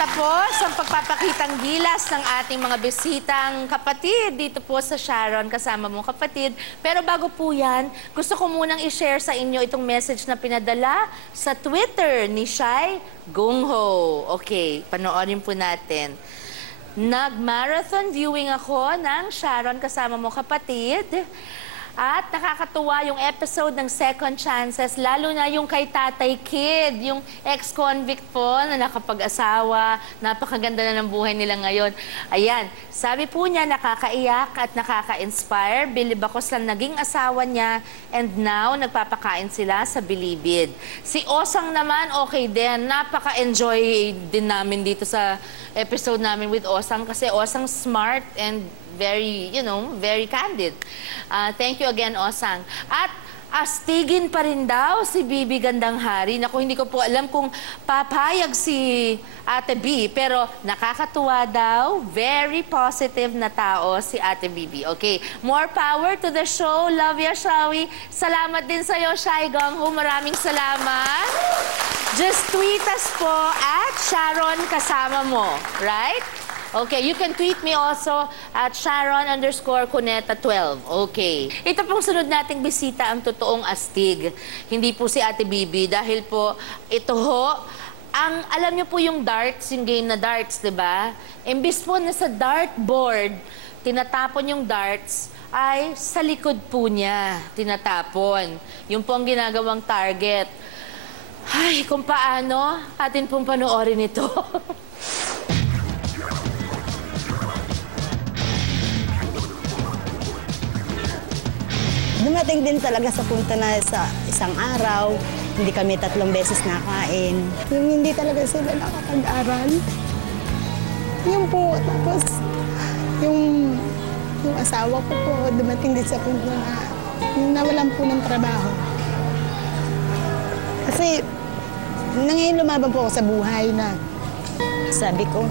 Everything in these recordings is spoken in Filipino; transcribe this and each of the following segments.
Natapos ang pagpapakitang gilas ng ating mga bisitang kapatid dito po sa Sharon, kasama mong kapatid. Pero bago po yan, gusto ko munang i-share sa inyo itong message na pinadala sa Twitter ni Shai Gungho. Okay, panoorin po natin. Nag-marathon viewing ako ng Sharon, kasama mong kapatid. At nakakatuwa yung episode ng Second Chances, lalo na yung kay Tatay Kid, yung ex-convict po na nakapag-asawa. Napakaganda na ng buhay nila ngayon. Ayan, sabi po niya, nakakaiyak at nakaka-inspire. Bilib ako sa naging asawa niya and now nagpapakain sila sa Bilibid. Si Osang naman, okay din. Napaka-enjoy din namin dito sa episode namin with Osang kasi Osang smart and very, you know, very candid. Thank you again, Osang. At astigin pa rin daw si Bibi Gandang Hari. Naku, hindi ko po alam kung papayag si Ate B, pero nakakatuwa daw. Very positive na tao si Ate Bibi. Okay, more power to the show. Love ya, Shawi. Salamat din sa'yo, Shai Gungho. Maraming salamat. Just tweet us po at Sharon kasama mo, right? Okay, you can tweet me also at Sharon_Cuneta12. Okay. Ito pong sunod nating bisita ang totoong astig. Hindi po si Ate Bibi dahil po ito ho, alam niyo po yung darts, yung game na darts, di ba? Imbis po na sa dartboard, tinatapon yung darts, ay sa likod po niya tinatapon. Yung po ang ginagawang target. Ay, kung paano, atin pong panoorin ito. Dumating din talaga sa punto na sa isang araw, hindi kami 3 beses nakain. Yung hindi talaga sila nakapag-aral. Yun po, tapos yung asawa ko po, dumating din sa punto na nawalan po ng trabaho. Kasi ngayon lumaban po ako sa buhay na sabi ko,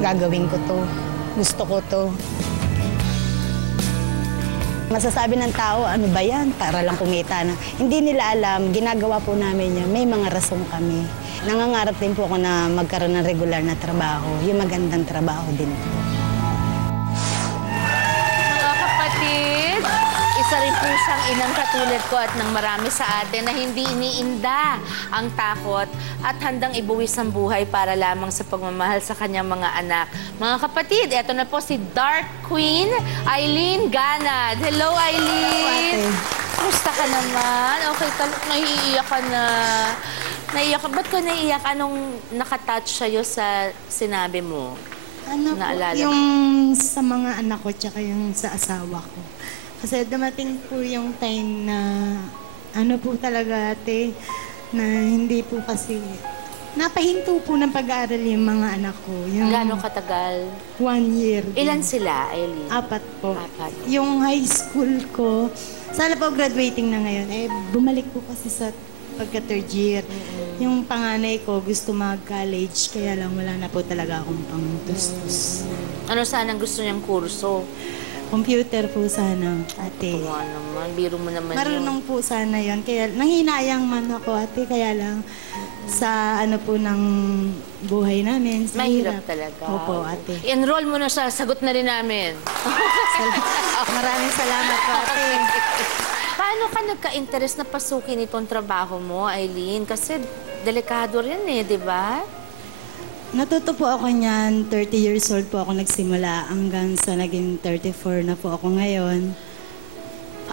gagawin ko to, gusto ko to. Masasabi ng tao, ano ba yan? Para lang kumita na. Hindi nila alam, ginagawa po namin yan. May mga rason kami. Nangangarap din po ako na magkaroon ng regular na trabaho. Yung magandang trabaho din po. Mga kapatid, isa rin po siyang inang katulad ko at ng marami sa atin na hindi iniinda ang takot at handang ibuwis ang buhay para lamang sa pagmamahal sa kanyang mga anak. Mga kapatid, eto na po si Dark Queen, Eileen Ganad. Hello, Eileen! Kumusta ka naman? Okay, naiiyak ka na. Naiiyak ka. Ba't ka naiiyak? Anong nakatouch sa'yo sa sinabi mo? Ano po, Naalala yung sa mga anak ko tsaka yung sa asawa ko. Kasi dumating po yung time na ano po talaga ate, na hindi po kasi napahinto po ng pag-aaral yung mga anak ko. Yung Gano'ng katagal? 1 year. Ilan sila, Eileen? 4 po. 4. Yung high school ko, sana po graduating na ngayon, eh bumalik po kasi sa pagka 3rd year. Yung panganay ko gusto mag-college, kaya lang wala na po talaga akong pang-tustos. Ano sanang gusto niyang kurso? Computer po sana, ate. Tuwa naman, biro mo naman Marunong po sana yon. Kaya nanghinayang man ako, ate. Kaya lang sa ano po ng buhay namin. Mahirap talaga. Opo, ate. I-enroll mo na siya, sagot na rin namin. Maraming salamat po, ate. Paano ka nagka-interest na pasukin itong trabaho mo, Eileen? Kasi delikado rin eh, di ba? Natuto po ako niyan. 30 years old po ako nagsimula hanggang sa naging 34 na po ako ngayon.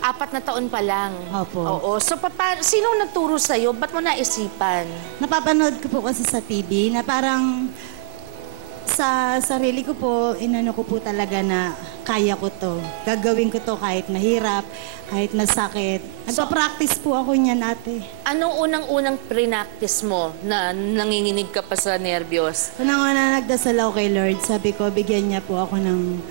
4 na taon pa lang. Opo. Oo. So, sinong nagturo sa'yo? Ba't mo naisipan? Napapanood ko po kasi sa TV na parang sa sarili ko po, inano ko po talaga na kaya ko to. Gagawin ko to kahit mahirap, kahit masakit. Nagpa-practice po ako niyan, ate. Anong unang-unang pre-practice mo na nanginginig ka pa sa nervyos? Unang-una nagdasal ako kay Lord. Sabi ko, bigyan niya po ako ng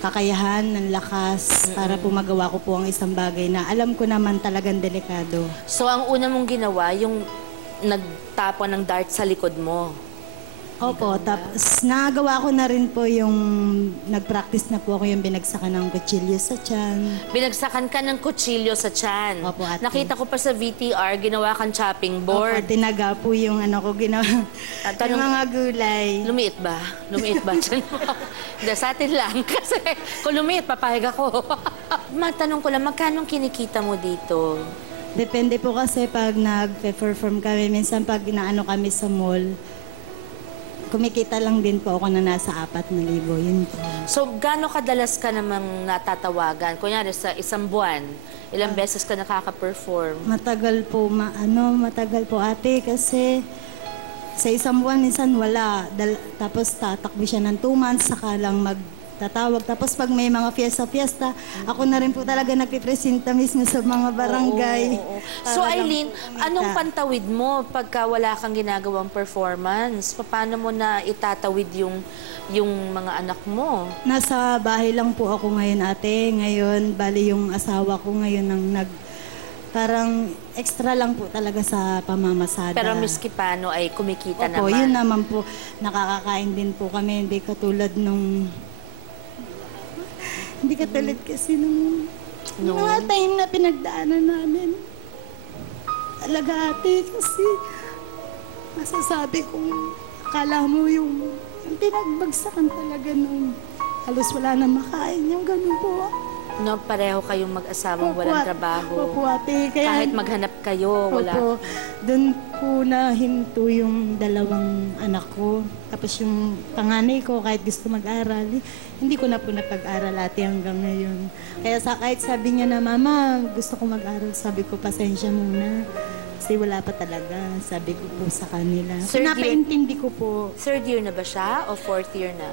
kakayahan, ng lakas, para po magawa ko po ang isang bagay na alam ko naman talagang delikado. So, ang una mong ginawa, yung nagtapon ng dart sa likod mo. Opo, tapos nagawa ko na rin po yung nag-practice na po ako yung binagsakan ng kutsilyo sa tiyan. Binagsakan ka ng kutsilyo sa tiyan. Opo, ate. Nakita ko pa sa VTR, ginawa kang chopping board. Opo, tinaga po yung ano ko ginawa. Tanong- Yung mga gulay. Lumiit ba? Lumiit ba tiyan mo? Hindi, sa atin lang. Kasi kung lumiit, papayag ako. Matanong ko lang, magkano kinikita mo dito? Depende po kasi pag nag-perform kami. Minsan pag inaano kami sa mall, kumikita lang din po ako na nasa 4,000. Yun po. So, gaano kadalas ka namang natatawagan? Kunyari, sa isang buwan, ilang beses ka nakaka-perform? Matagal po, matagal po ate kasi sa isang buwan minsan wala. Tapos tatakbo siya ng 2 months, saka lang magtatawag. Tapos pag may mga fiesta-fiesta, ako na rin po talaga nagpipresenta mismo sa mga barangay. Oo. So, Para lang Aileen, po kumita. anong pantawid mo pagka wala kang ginagawang performance? Paano mo na itatawid yung mga anak mo? Nasa bahay lang po ako ngayon ate. Ngayon, bali yung asawa ko ngayon parang extra lang po talaga sa pamamasada. Pero miski paano ay kumikita Opo, naman. yun naman po. Nakakakain din po kami. Hindi katulad kasi nung mga time na pinagdaanan namin. Talaga ate, kasi masasabi kong akala mo yung pinagbagsakan talaga nung halos wala na makain. Yung ganun po. No, pareho kayong mag-asawang walang trabaho. Opo ate. Kaya, Kahit maghanap kayo, wala. Opo, doon po nahinto yung 2 anak ko. Tapos yung panganay ko, kahit gusto mag-aral, hindi ko na po napag-aral ate hanggang ngayon. Kaya kahit sabi niya na, Mama, gusto ko mag-aral, sabi ko, pasensya muna. Kasi wala pa talaga, sabi ko po sa kanila. Third year- Pinapaintindi ko po. 3rd year na ba siya o 4th year na?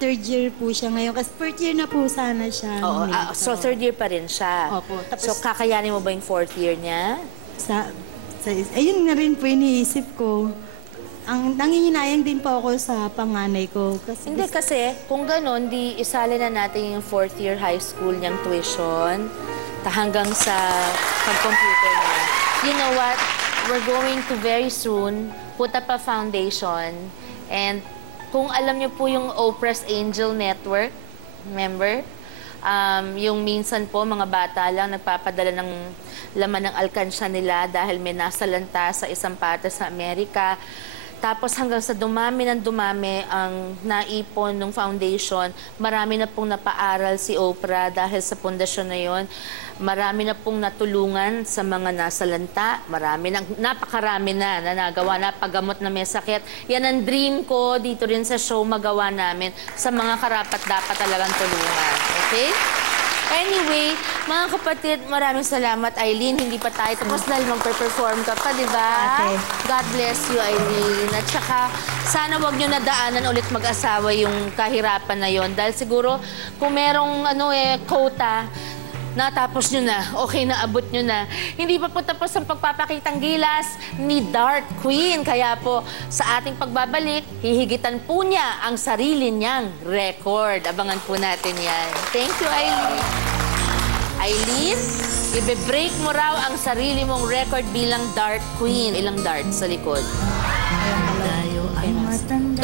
3rd year po siya ngayon. Kasi 4th year na po sana siya. Oo, Ngayon. so 3rd year pa rin siya. Opo, tapos- So kakayanin mo ba yung 4th year niya? Ayun na rin po iniisip ko. Nangihinayang din po ako sa panganay ko. Kasi Hindi kasi, kung gano'n, di isali na natin yung 4th year high school niyang tuition hanggang sa pag-computer niya. You know what? We're going to very soon put up a foundation, and kung alam niyo po yung Oprah's Angel Network, remember? Yung minsan po, mga bata lang nagpapadala ng laman ng alkansya nila dahil may nasalanta sa isang patas sa Amerika. Tapos hanggang sa dumami ng dumami ang naipon ng foundation, marami na pong napaaral si Oprah dahil sa pundasyon na yon. Marami na pong natulungan sa mga nasalanta. Napakarami na nagawa, napagamot na may sakit. Yan ang dream ko dito rin sa show magawa namin sa mga karapat-dapat talagang tulungan. Okay? Anyway, mga kapatid, maraming salamat, Aileen. Hindi pa tayo tapos dahil magpe-perform ka pa, di ba? Okay. God bless you, Aileen. At saka, sana wag nyo nadaanan ulit mag-asawa yung kahirapan na yon. Dahil siguro, kung merong quota, natapos nyo na, okay na, abot nyo na. Hindi pa po tapos ang pagpapakitang gilas ni Dark Queen. Kaya po, sa ating pagbabalik, hihigitan po niya ang sarili niyang record. Abangan po natin yan. Thank you, Aileen. Aileen, ibe-break mo raw ang sarili mong record bilang Dark Queen. Ilang darts sa likod? 20?